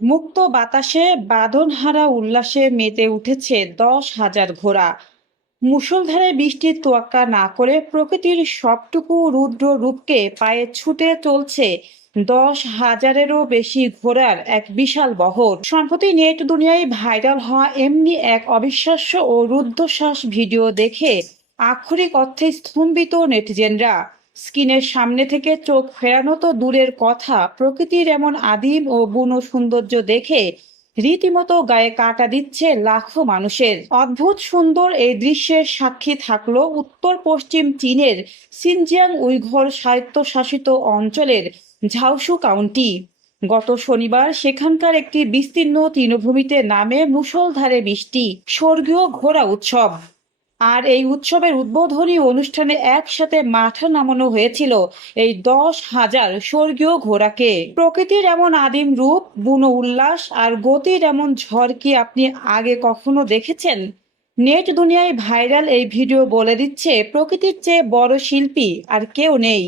মুক্ত বাতাসে বাঁধনহারা উল্লাসে মেতে উঠেছে 10,000 ঘোড়া। মুষলধারে বৃষ্টির তোয়াক্কা না করে প্রকৃতির সবটুকু রুদ্র রূপকে পায়ে ছুটে চলছে 10,000-এরও বেশি ঘোড়ার এক বিশাল বহর। সম্প্রতি নেট দুনিয়ায় ভাইরাল হওয়া এমনি এক অবিশ্বাস্য ও রুদ্ধশ্বাস ভিডিও দেখে আক্ষরিক অর্থে স্তম্ভিত নেটিজেনরা। স্ক্রিনের সামনে থেকে চোখ ফেরানো তো দূরের কথা, প্রকৃতির এমন আদিম ও বুনো সৌন্দর্য দেখে রীতিমতো গায়ে কাঁটা দিচ্ছে লাখো মানুষের। অদ্ভুত সুন্দর এই দৃশ্যের সাক্ষী থাকলো উত্তর পশ্চিম চীনের সিনজিয়াং উইঘুর স্বায়ত্তশাসিত অঞ্চলের ঝাওসু কাউন্টি। গত শনিবার সেখানকার একটি বিস্তীর্ণ তৃণভূমিতে নামে মুষলধারে বৃষ্টি, স্বর্গীয় ঘোড়া উৎসব। আর এই উৎসবের উদ্বোধনী অনুষ্ঠানে একসাথে মাঠে নামানো হয়েছিল এই 10,000 স্বর্গীয় ঘোড়াকে। প্রকৃতির এমন আদিম রূপ, বুনো উল্লাস আর গতির এমন ঝড় কি আপনি আগে কখনো দেখেছেন? নেট দুনিয়ায় ভাইরাল এই ভিডিও বলে দিচ্ছে প্রকৃতির চেয়ে বড় শিল্পী আর কেউ নেই।